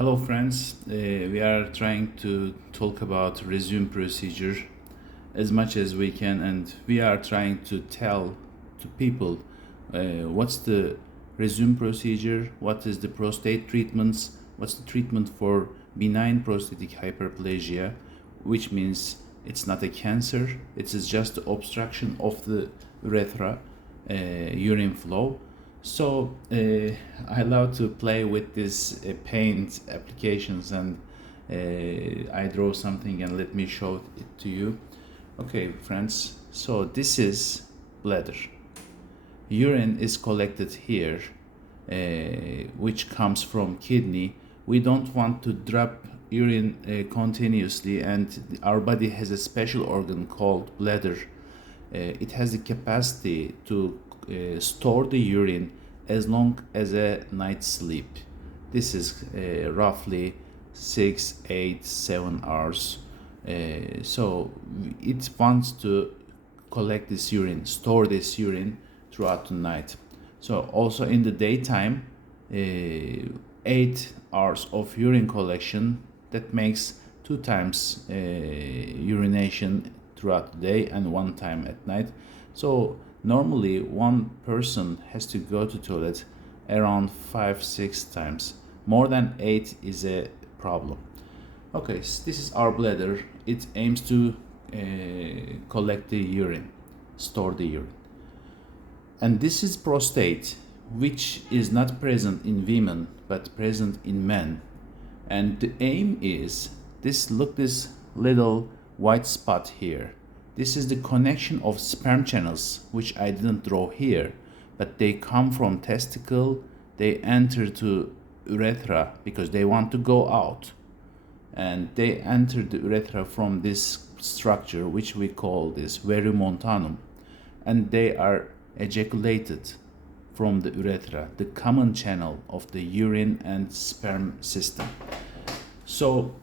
Hello friends, we are trying to talk about Rezum procedure as much as we can, and we are trying to tell to people what's the Rezum procedure, what is the prostate treatments, what's the treatment for benign prostatic hyperplasia, which means it's not a cancer, it is just the obstruction of the urethra, urine flow. So I love to play with this paint applications, and I draw something and let me show it to you. Okay friends, so this is bladder. Urine is collected here, which comes from kidney. We don't want to drop urine continuously, and our body has a special organ called bladder. It has the capacity to store the urine as long as a night's sleep. This is roughly 6, 8, 7 hours. So it wants to collect this urine, store this urine throughout the night. So also in the daytime, 8 hours of urine collection, that makes 2 times urination throughout the day and 1 time at night. So normally one person has to go to toilet around 5-6 times. More than 8 is a problem. Okay, this is our bladder. It aims to collect the urine, store the urine. And this is prostate, which is not present in women but present in men. And the aim is this little white spot here. This is the connection of sperm channels, which I didn't draw here, but they come from testicle, they enter to urethra because they want to go out, and they enter the urethra from this structure, which we call this verumontanum, and they are ejaculated from the urethra, the common channel of the urine and sperm system. So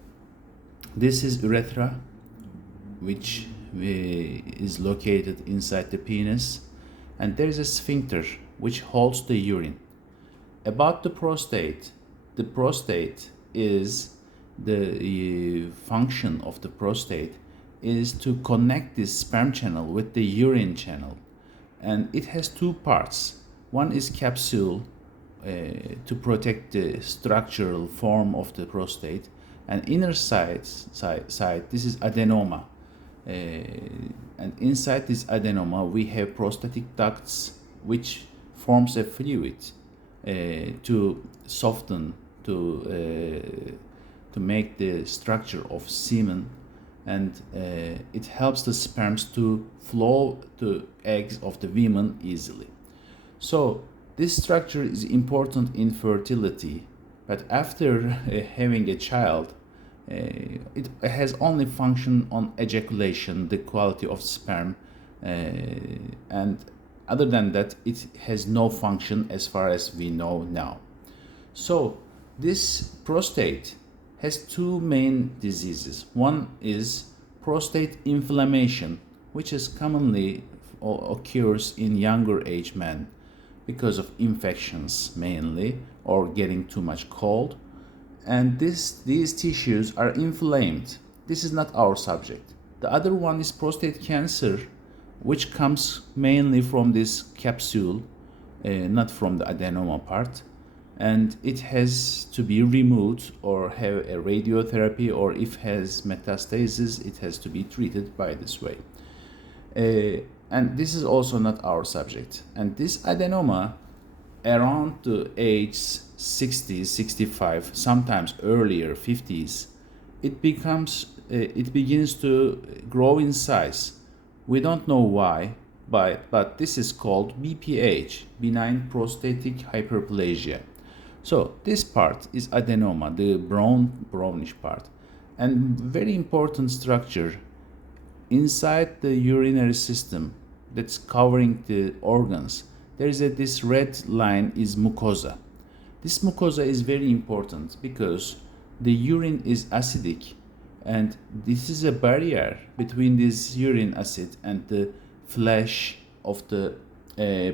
this is urethra, which is located inside the penis, and there is a sphincter which holds the urine. About the prostate is the function of the prostate is to connect this sperm channel with the urine channel, and it has 2 parts. One is capsule to protect the structural form of the prostate, and inner side this is adenoma. And inside this adenoma we have prostatic ducts, which forms a fluid to soften, to make the structure of semen, and it helps the sperms to flow to eggs of the women easily. So this structure is important in fertility, but after having a child, it has only function on ejaculation, the quality of sperm, and other than that it has no function as far as we know now. So this prostate has 2 main diseases. One is prostate inflammation, which is commonly occurs in younger age men because of infections mainly, or getting too much cold, and these tissues are inflamed. This is not our subject. The other one is prostate cancer, which comes mainly from this capsule, not from the adenoma part, and it has to be removed or have a radiotherapy, or if has metastasis, it has to be treated by this way. And this is also not our subject. And this adenoma, around the age 60s, 65, sometimes earlier 50s, it begins to grow in size. We don't know why, but this is called BPH, benign prostatic hyperplasia. So this part is adenoma, the brownish part, and very important structure inside the urinary system that's covering the organs. There is this red line is mucosa. This mucosa is very important because the urine is acidic, and this is a barrier between this urine acid and the flesh of the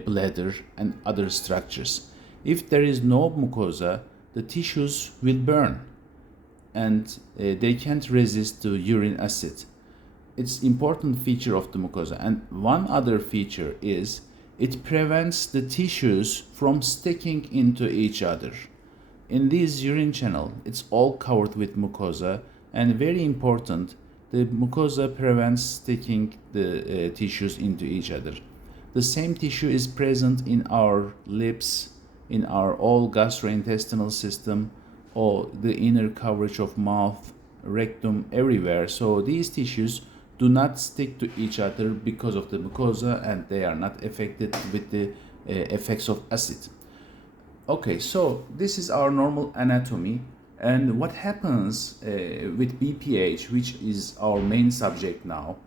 bladder and other structures. If there is no mucosa, the tissues will burn. and they can't resist the urine acid. It's important feature of the mucosa. And one other feature is it prevents the tissues from sticking into each other. In this urine channel, it's all covered with mucosa, and very important, the mucosa prevents sticking the tissues into each other. The same tissue is present in our lips, in our all gastrointestinal system, or the inner coverage of mouth, rectum, everywhere. So these tissues do not stick to each other because of the mucosa, and they are not affected with the effects of acid. Okay, so this is our normal anatomy, and what happens with BPH, which is our main subject now,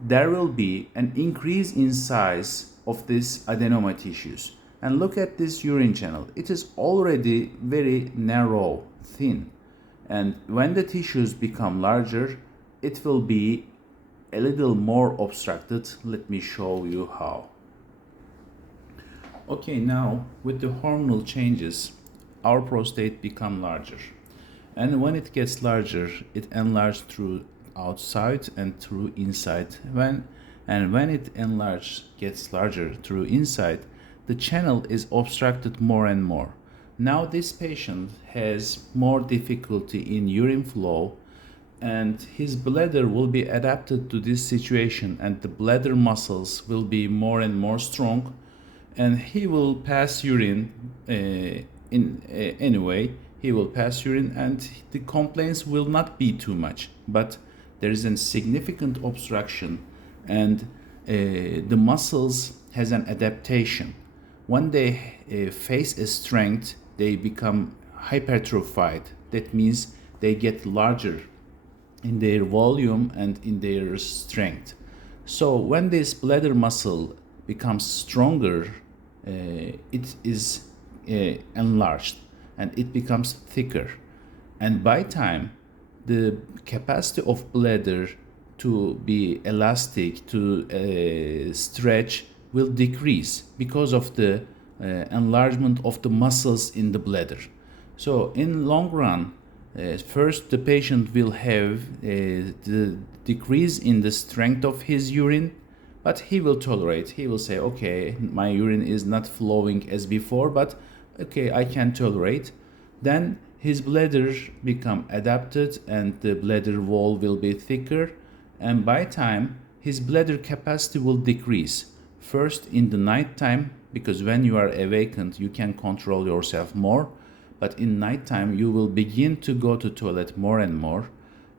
there will be an increase in size of these adenoma tissues. And look at this urine channel. It is already very narrow, thin, and when the tissues become larger, it will be a little more obstructed. Let me show you how. Okay, now with the hormonal changes, our prostate become larger, and when it gets larger, it enlarges through outside and through inside. When it gets larger through inside, the channel is obstructed more and more. Now this patient has more difficulty in urine flow, and his bladder will be adapted to this situation, and the bladder muscles will be more and more strong, and he will pass urine anyway. He will pass urine, and the complaints will not be too much, but there is a significant obstruction, and the muscles has an adaptation. When they face a strength, they become hypertrophied. That means they get larger in their volume and in their strength. So when this bladder muscle becomes stronger, it is enlarged and it becomes thicker. And by time, the capacity of bladder to be elastic, to stretch, will decrease because of the enlargement of the muscles in the bladder. So in long run, first the patient will have the decrease in the strength of his urine, but he will tolerate. He will say, okay, my urine is not flowing as before, but okay, I can tolerate. Then his bladder become adapted and the bladder wall will be thicker, and by time his bladder capacity will decrease. First in the night time, because when you are awakened you can control yourself more, but in night time you will begin to go to toilet more and more,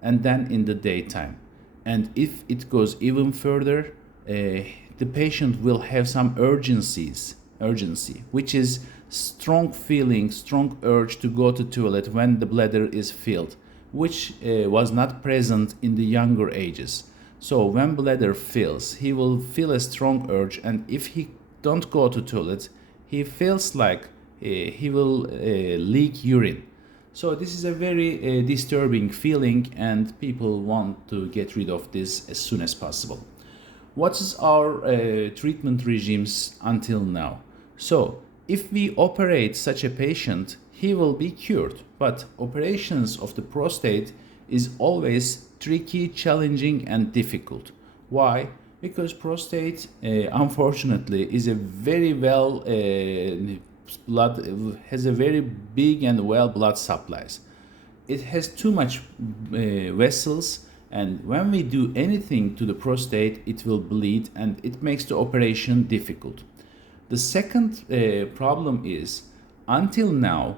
and then in the daytime. And if it goes even further, the patient will have some urgency, which is strong feeling, strong urge to go to toilet when the bladder is filled, which was not present in the younger ages. So when bladder fills, he will feel a strong urge, and if he don't go to toilet, he feels like he will leak urine. So this is a very disturbing feeling, and people want to get rid of this as soon as possible. What is our treatment regimes until now? So if we operate such a patient, he will be cured. But operations of the prostate is always tricky, challenging, and difficult. Why? Because prostate, unfortunately, is a very well has a very big and well blood supplies. It has too much vessels, and when we do anything to the prostate, it will bleed, and it makes the operation difficult. The second problem is, until now,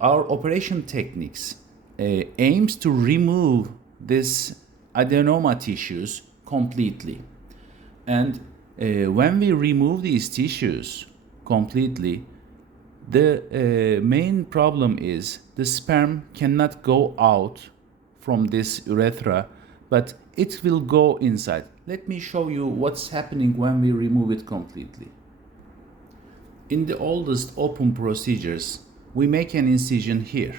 our operation techniques aims to remove this adenoma tissues completely. And when we remove these tissues completely, the main problem is the sperm cannot go out from this urethra, but it will go inside. Let me show you what's happening when we remove it completely. In the oldest open procedures, we make an incision here.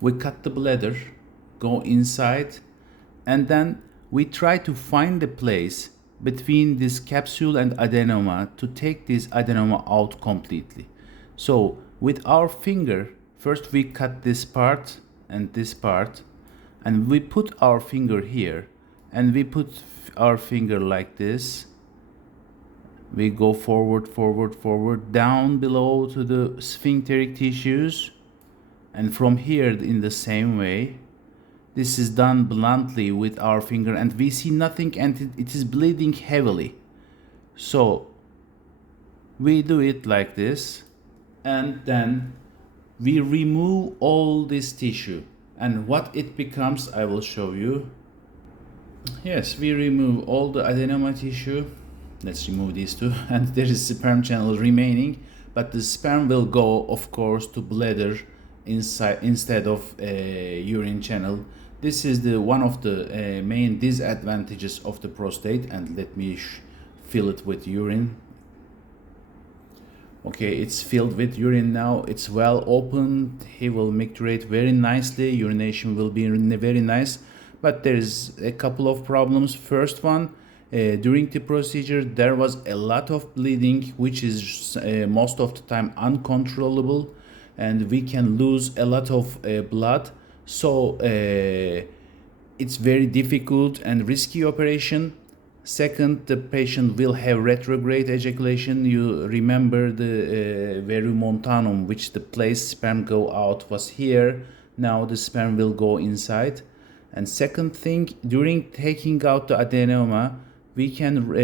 We cut the bladder, go inside, and then we try to find the place between this capsule and adenoma to take this adenoma out completely. So with our finger, first we cut this part and this part, and we put our finger here, and we put our finger like this. We go forward, forward, forward, down below to the sphincteric tissues, and from here in the same way. This is done bluntly with our finger, and we see nothing, and it is bleeding heavily. So we do it like this, and then we remove all this tissue, and what it becomes I will show you. Yes, we remove all the adenoma tissue. Let's remove these two, and there is sperm channel remaining, but the sperm will go, of course, to bladder inside instead of urine channel. This is the one of the main disadvantages of the prostate, and let me fill it with urine. Okay, it's filled with urine now. It's well opened. He will micturate very nicely. Urination will be very nice, but there is a couple of problems. First one, during the procedure there was a lot of bleeding, which is most of the time uncontrollable, and we can lose a lot of blood. So it's very difficult and risky operation. Second, the patient will have retrograde ejaculation. You remember the verumontanum, which the place sperm go out was here. Now the sperm will go inside. And second thing, during taking out the adenoma, we can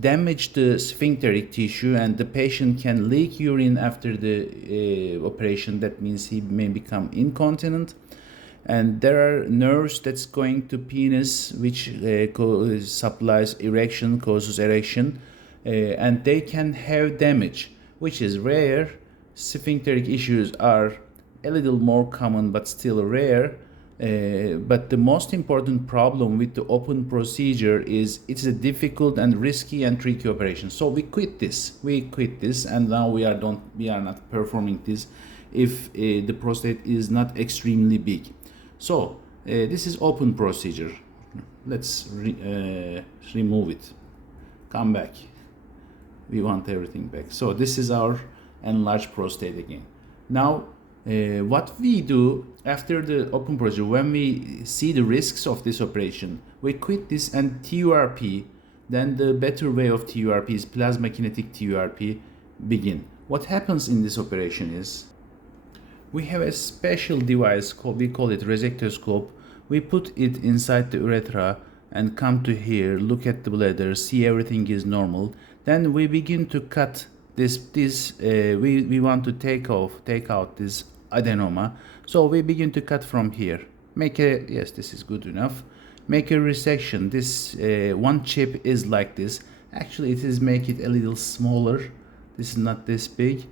damage the sphincteric tissue, and the patient can leak urine after the operation. That means he may become incontinent. And there are nerves that's going to penis, which supplies erection, causes erection, and they can have damage, which is rare. Sphincteric issues are a little more common, but still rare. But the most important problem with the open procedure is it's a difficult and risky and tricky operation. So we quit this. And now we are not performing this if the prostate is not extremely big. So this is open procedure. Let's remove it. Come back. We want everything back. So this is our enlarged prostate again. Now what we do after the open procedure, when we see the risks of this operation, we quit this and TUR-P. Then the better way of TUR-P is plasma kinetic TUR-P begin. What happens in this operation is, we have a special device we call it resectoscope. We put it inside the urethra and come to here, look at the bladder, see everything is normal. Then we begin to cut this. We want to take out this adenoma. So we begin to cut from here. Yes, this is good enough. Make a resection. This one chip is like this. Actually, it is make it a little smaller. This is not this big.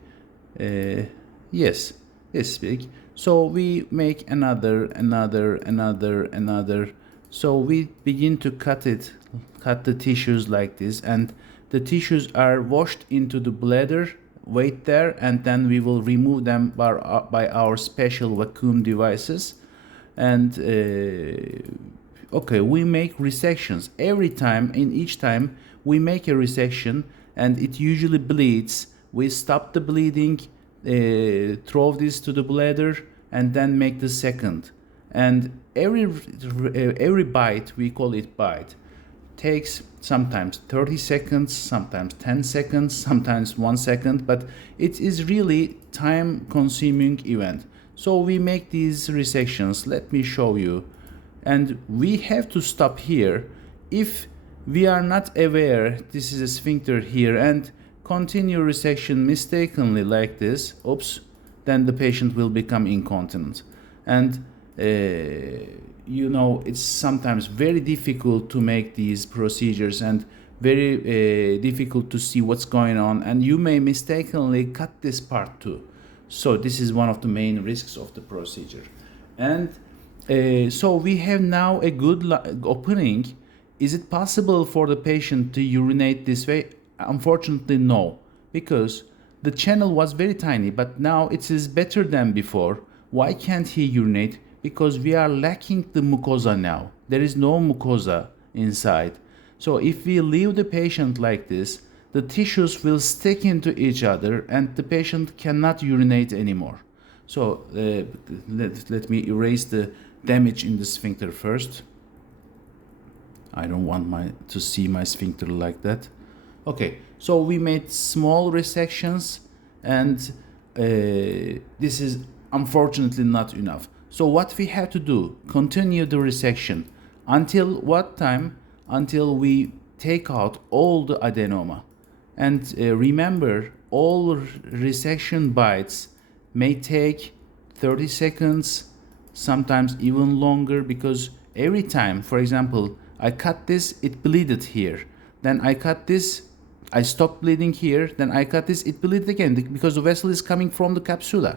Yes. This big. So we make another. So we begin to cut the tissues like this, and the tissues are washed into the bladder, wait there, and then we will remove them by our special vacuum devices. And okay, we make resections every time. In each time we make a resection, and it usually bleeds. We stop the bleeding, throw this to the bladder, and then make the second. And every bite, we call it bite, takes sometimes 30 seconds, sometimes 10 seconds, sometimes 1 second, but it is really time consuming event. So we make these resections. Let me show you. And we have to stop here if we are not aware this is a sphincter here, and continue resection mistakenly like this, oops, then the patient will become incontinent. And you know, it's sometimes very difficult to make these procedures, and very difficult to see what's going on, and you may mistakenly cut this part too. So this is one of the main risks of the procedure. And so we have now a good opening. Is it possible for the patient to urinate this way? Unfortunately, no, because the channel was very tiny, but now it is better than before. Why can't he urinate? Because we are lacking the mucosa now. There is no mucosa inside. So if we leave the patient like this, the tissues will stick into each other and the patient cannot urinate anymore. So let me erase the damage in the sphincter first. I don't want to see my sphincter like that. Okay, so we made small resections, and this is unfortunately not enough. So what we have to do, continue the resection until what time? Until we take out all the adenoma. And remember, all resection bites may take 30 seconds, sometimes even longer, because every time, for example, I cut this, it bleeded here. Then I cut this, I stopped bleeding here. Then I cut this, it bleeded again because the vessel is coming from the capsula.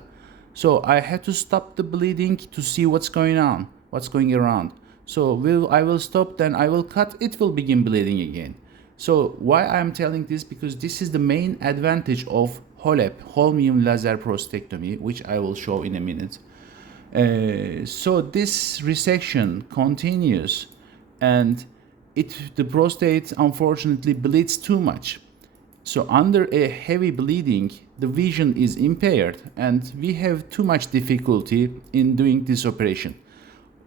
So I have to stop the bleeding to see what's going on, what's going around. So I will stop, then I will cut, it will begin bleeding again. So why I'm telling this? Because this is the main advantage of Holep, holmium laser prostatectomy, which I will show in a minute. So this resection continues, and the prostate unfortunately bleeds too much. So under a heavy bleeding, the vision is impaired, and we have too much difficulty in doing this operation.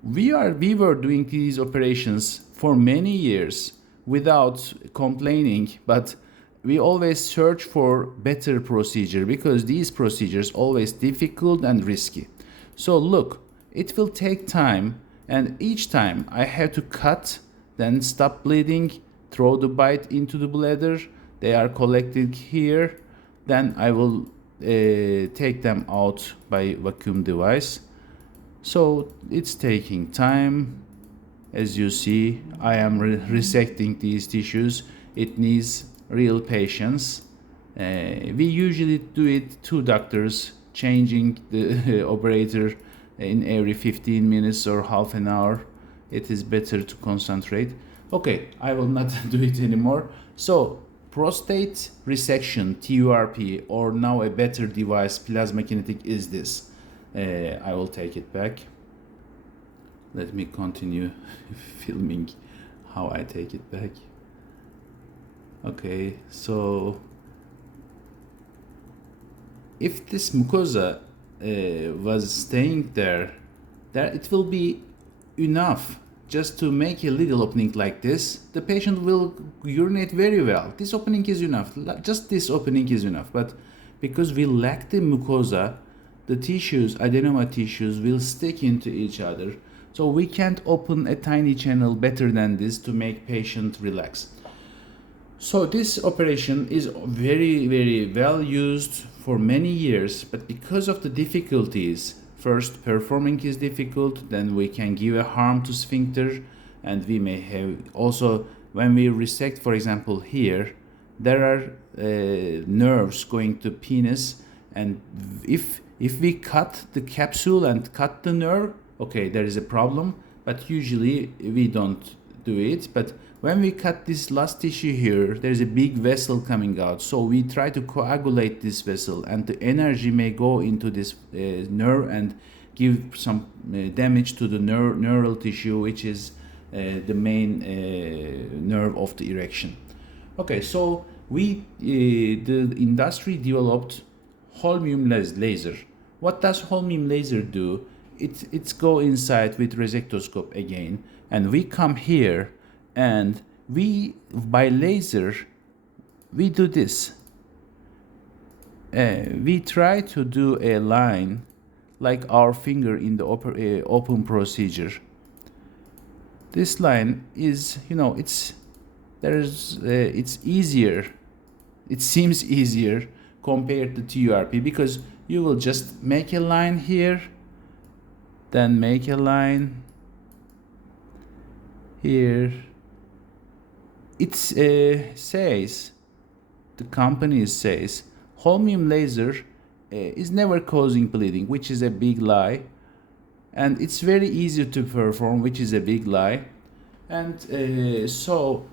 We were doing these operations for many years without complaining, but we always search for better procedure because these procedures always difficult and risky. So look, it will take time, and each time I have to cut, then stop bleeding, throw the bite into the bladder, they are collected here, then I will take them out by vacuum device. So it's taking time. As you see, I am resecting these tissues. It needs real patience. We usually do it 2 doctors, changing the operator in every 15 minutes or half an hour. It is better to concentrate. Okay, I will not do it anymore. So prostate resection, TUR-P, or now a better device, plasma kinetic, is this. I will take it back. Let me continue filming how I take it back. Okay, so if this mucosa was staying there, it will be enough just to make a little opening like this. The patient will urinate very well. This opening is enough. Just this opening is enough. But because we lack the mucosa, the tissues, adenoma tissues, will stick into each other. So we can't open a tiny channel better than this to make patient relax. So this operation is very, very well used for many years, but because of the difficulties, first performing is difficult, then we can give a harm to sphincter, and we may have also, when we resect, for example, here, there are nerves going to penis, and if we cut the capsule and cut the nerve, okay, there is a problem, but usually we don't do it. But when we cut this last tissue here, there's a big vessel coming out, so we try to coagulate this vessel, and the energy may go into this nerve and give some damage to the neural tissue, which is the main nerve of the erection. Okay, so the industry developed holmium laser. What does holmium laser do? It's go inside with resectoscope again, and we come here, and by laser we do this. We try to do a line like our finger in the open procedure. This line is, it's easier. It seems easier compared to TUR-P, because you will just make a line here, then make a line here. It says, the company says, holmium laser is never causing bleeding, which is a big lie, and it's very easy to perform, which is a big lie. And so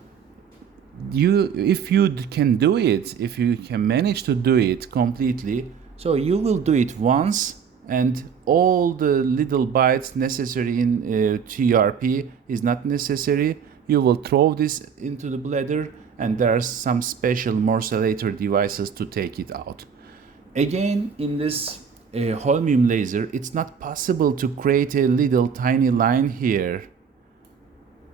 if you can do it, if you can manage to do it completely, so you will do it once, and all the little bites necessary in TUR-P is not necessary. You will throw this into the bladder, and there are some special morcellator devices to take it out. Again, in this a holmium laser, it's not possible to create a little tiny line here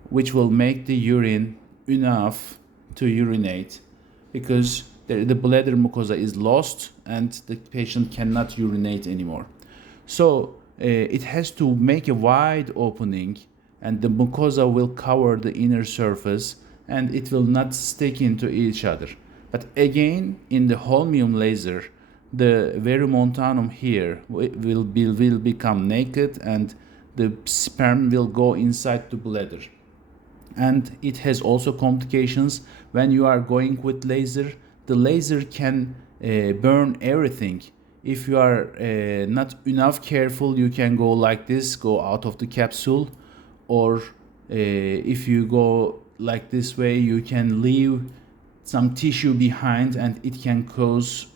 which will make the urine enough to urinate, because the bladder mucosa is lost and the patient cannot urinate anymore. So it has to make a wide opening, and the mucosa will cover the inner surface and it will not stick into each other. But again, in the holmium laser, the verumontanum here will become naked and the sperm will go inside the bladder. And it has also complications. When you are going with laser, the laser can burn everything. If you are not enough careful, you can go like this, go out of the capsule, or if you go like this way, you can leave some tissue behind and it can cause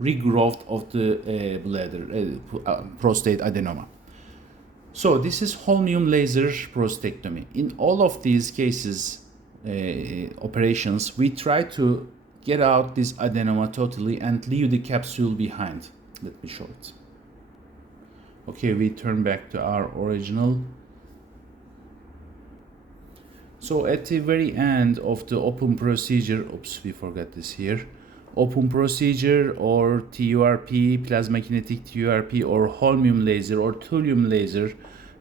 regrowth of the bladder, prostate adenoma. So this is holmium laser prostatectomy. In all of these cases, operations, we try to get out this adenoma totally and leave the capsule behind. Let me show it. Okay, we turn back to our original. So at the very end of the open procedure, oops, we forgot this here. Open procedure or TUR-P, plasma kinetic TUR-P, or holmium laser or thulium laser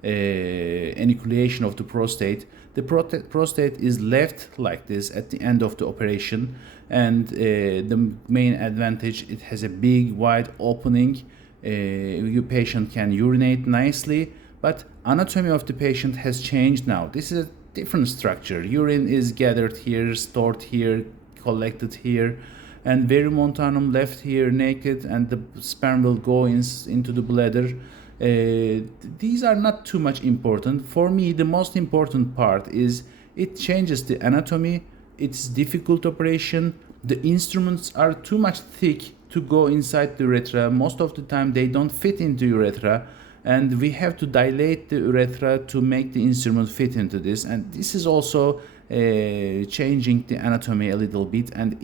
enucleation of the prostate. The prostate is left like this at the end of the operation, and the main advantage, it has a big wide opening. Your patient can urinate nicely, but anatomy of the patient has changed now. This is a different structure. Urine is gathered here, stored here, collected here, and verumontanum left here naked, and the sperm will go into the bladder. These are not too much important. For me, the most important part is it changes the anatomy. It's difficult operation. The instruments are too much thick to go inside the urethra. Most of the time they don't fit into urethra, and we have to dilate the urethra to make the instrument fit into this, and this is also changing the anatomy a little bit, and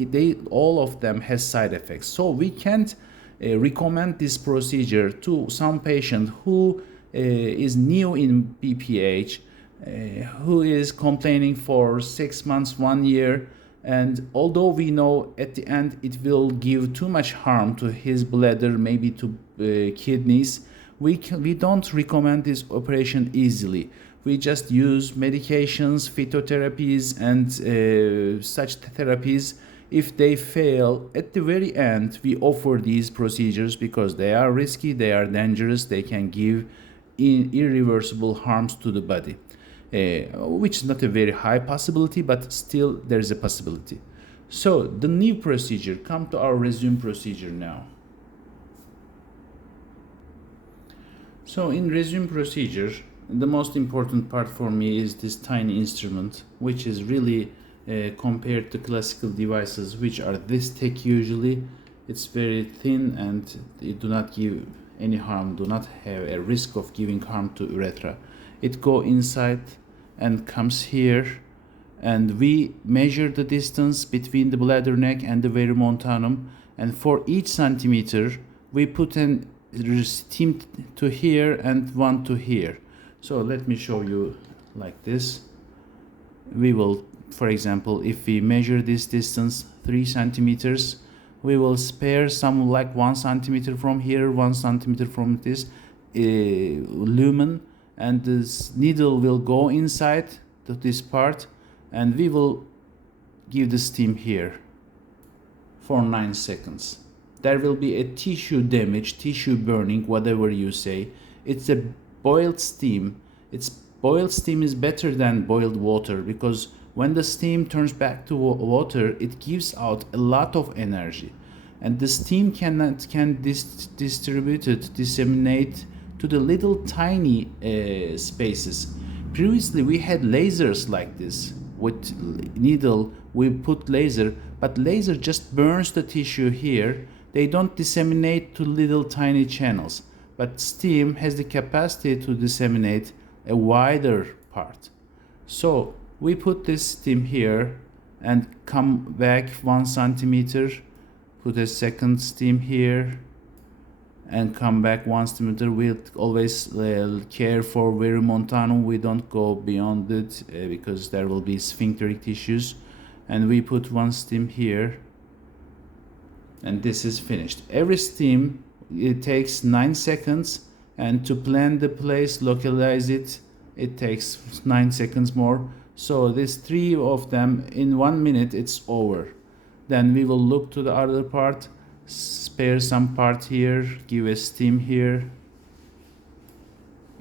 all of them has side effects. So we can't recommend this procedure to some patient who is new in BPH, who is complaining for 6 months, 1 year, and although we know at the end it will give too much harm to his bladder, maybe to kidneys, we don't recommend this operation easily. We just use medications, phytotherapies, and such therapies. If they fail, at the very end, we offer these procedures because they are risky, they are dangerous, they can give irreversible harms to the body, which is not a very high possibility, but still there is a possibility. So the new procedure, come to our Rezum procedure now. So in Rezum procedure, the most important part for me is this tiny instrument, which is really compared to classical devices, which are this thick usually. It's very thin and it do not give any harm, do not have a risk of giving harm to urethra. It go inside and comes here, and we measure the distance between the bladder neck and the verumontanum, and for each centimeter we put an steam to here and one to here. So let me show you like this. We will, for example, if we measure this distance 3 centimeters, we will spare some like 1 centimeter from here, 1 centimeter from this lumen, and this needle will go inside to this part, and we will give the steam here for 9 seconds. There will be a tissue damage, tissue burning, whatever you say. It's a boiled steam. Boiled steam is better than boiled water, because when the steam turns back to water, it gives out a lot of energy, and the steam can disseminate to the little tiny spaces. Previously we had lasers like this. With needle we put laser, but laser just burns the tissue here. They don't disseminate to little tiny channels, but steam has the capacity to disseminate a wider part. So we put this steam here and come back 1 centimeter, put a second steam here, and come back 1 centimeter. We always care for verimontanum. We don't go beyond it because there will be sphincteric tissues. And we put 1 stim here, and this is finished. Every stim, it takes 9 seconds, and to plan the place, localize it, it takes 9 seconds more. So these 3 of them in 1 minute, it's over. Then we will look to the other part, spare some part here, give a stim here,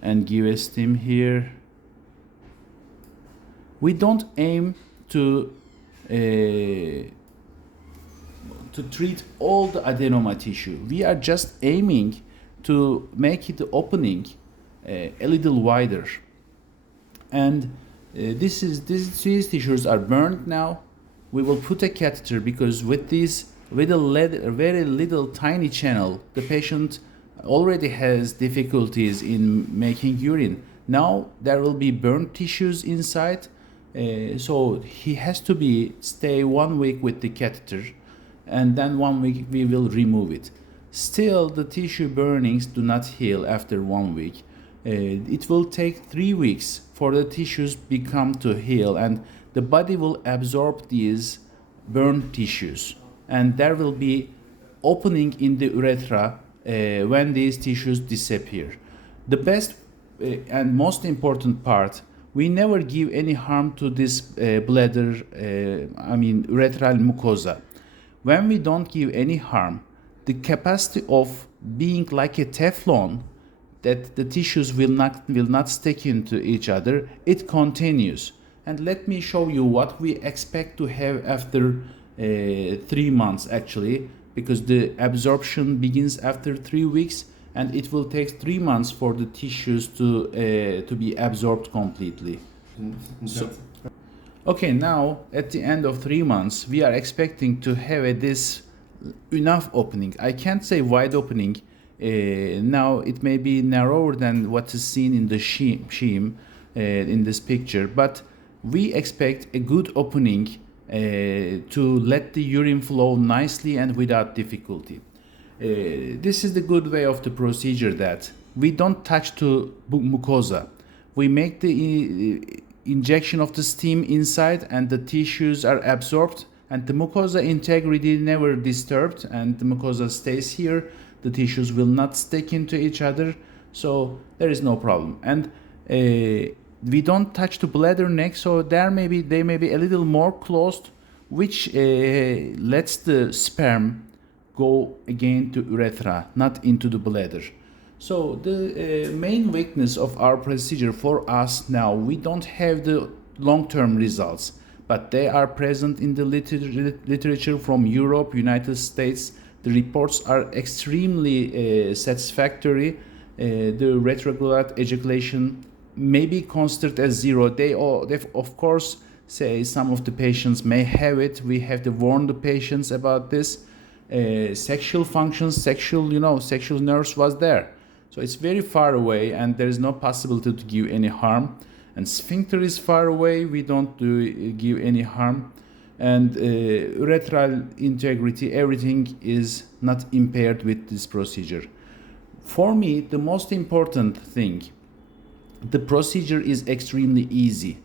and give a stim here. We don't aim to treat all the adenoma tissue. We are just aiming to make the opening a little wider. And these tissues are burned now. We will put a catheter because with a very little tiny channel, the patient already has difficulties in making urine. Now there will be burnt tissues inside, so he has to stay 1 week with the catheter, and then 1 week we will remove it. Still, the tissue burnings do not heal after 1 week. It will take 3 weeks for the tissues become to heal, and the body will absorb these burned tissues, and there will be opening in the urethra when these tissues disappear. The best and most important part, we never give any harm to this bladder, urethral mucosa. When we don't give any harm, the capacity of being like a Teflon, that the tissues will not stick into each other, it continues. And let me show you what we expect to have after 3 months actually, because the absorption begins after 3 weeks, and it will take 3 months for the tissues to be absorbed completely. So, okay, now at the end of 3 months, we are expecting to have this enough opening. I can't say wide opening. Now it may be narrower than what is seen in the scheme in this picture, but we expect a good opening to let the urine flow nicely and without difficulty. This is the good way of the procedure, that we don't touch to mucosa. We make the injection of the steam inside, and the tissues are absorbed, and the mucosa integrity never disturbed, and the mucosa stays here. The tissues will not stick into each other, so there is no problem. And we don't touch the bladder neck, so they may be a little more closed, which lets the sperm go again to urethra, not into the bladder. So the main weakness of our procedure for us now, we don't have the long-term results, but they are present in the literature from Europe, United States. The reports are extremely satisfactory. The retrograde ejaculation may be considered as 0. They of course say some of the patients may have it. We have to warn the patients about this. Sexual functions, sexual nerves was there. So it's very far away, and there is no possibility to give any harm. And sphincter is far away, we don't give any harm. And urethral integrity, everything is not impaired with this procedure. For me, the most important thing, the procedure is extremely easy.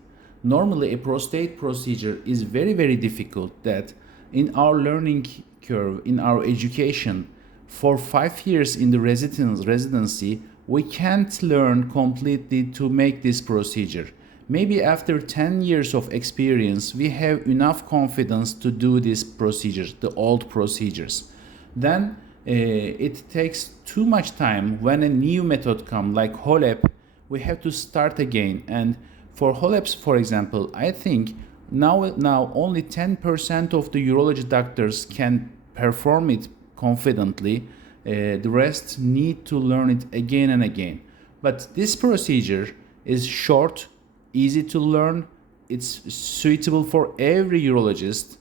Normally, a prostate procedure is very, very difficult. That in our learning curve, in our education, for 5 years in the residency, we can't learn completely to make this procedure. Maybe after 10 years of experience, we have enough confidence to do these procedures, the old procedures. Then it takes too much time. When a new method comes, like Holep, we have to start again. And for Holeps, for example, I think now only 10% of the urology doctors can perform it confidently. The rest need to learn it again and again. But this procedure is short, easy to learn. It's suitable for every urologist.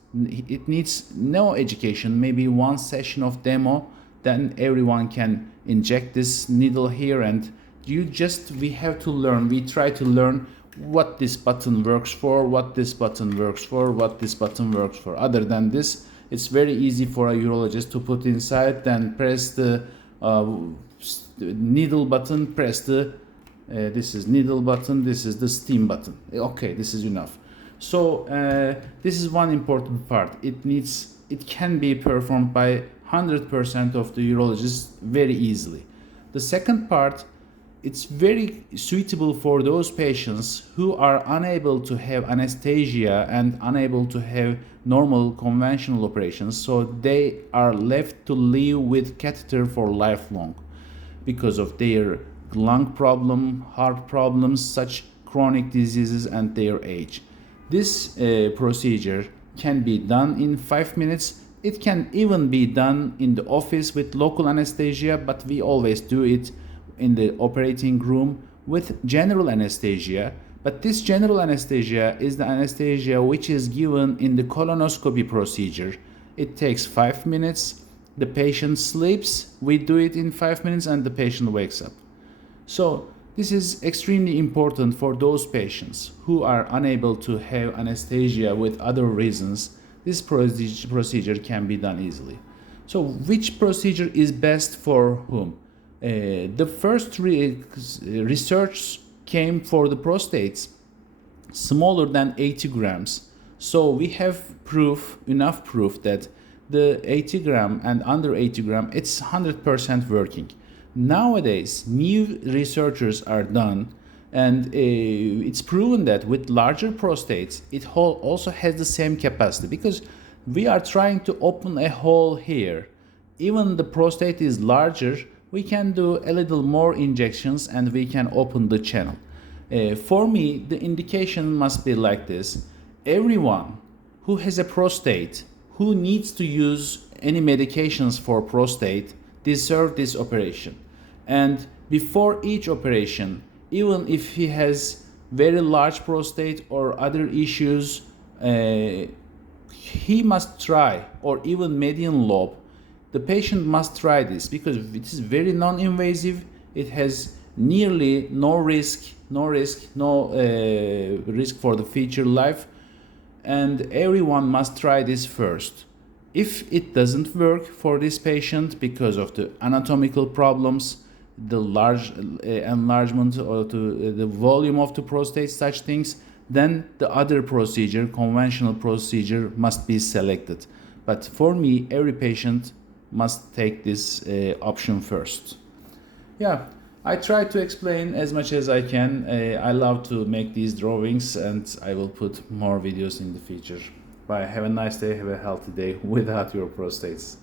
It needs no education, maybe 1 session of demo, then everyone can inject this needle here, and we have to learn. We try to learn what this button works for, what this button works for, what this button works for. Other than this, it's very easy for a urologist to put inside, then press the needle button, press the this is needle button, this is the steam button. Okay, this is enough. So this is one important part. It can be performed by 100% of the urologists very easily. The second part, it's very suitable for those patients who are unable to have anesthesia and unable to have normal conventional operations, so they are left to live with catheter for lifelong because of their lung problem, heart problems, such chronic diseases, and their age. This procedure can be done in 5 minutes. It can even be done in the office with local anesthesia, but we always do it in the operating room with general anesthesia. But this general anesthesia is the anesthesia which is given in the colonoscopy procedure. It takes 5 minutes. The patient sleeps. We do it in 5 minutes and the patient wakes up. So this is extremely important for those patients who are unable to have anesthesia with other reasons. This procedure can be done easily. So which procedure is best for whom? The first research came for the prostates smaller than 80 grams. So we have enough proof that the 80 gram and under 80 gram, it's 100% working. Nowadays, new researchers are done, and it's proven that with larger prostates, it also has the same capacity, because we are trying to open a hole here. Even the prostate is larger, we can do a little more injections and we can open the channel. For me, the indication must be like this. Everyone who has a prostate, who needs to use any medications for prostate, deserve this operation. And before each operation, even if he has very large prostate or other issues, he must try, or even median lobe, the patient must try this, because it is very non-invasive. It has nearly no risk for the future life, and everyone must try this first. If it doesn't work for this patient because of the anatomical problems, the large enlargement or the volume of the prostate, such things, then the other procedure, conventional procedure, must be selected. But for me, every patient must take this option first. Yeah, I try to explain as much as I can. I love to make these drawings, and I will put more videos in the future. Bye. Have a nice day. Have a healthy day without your prostates.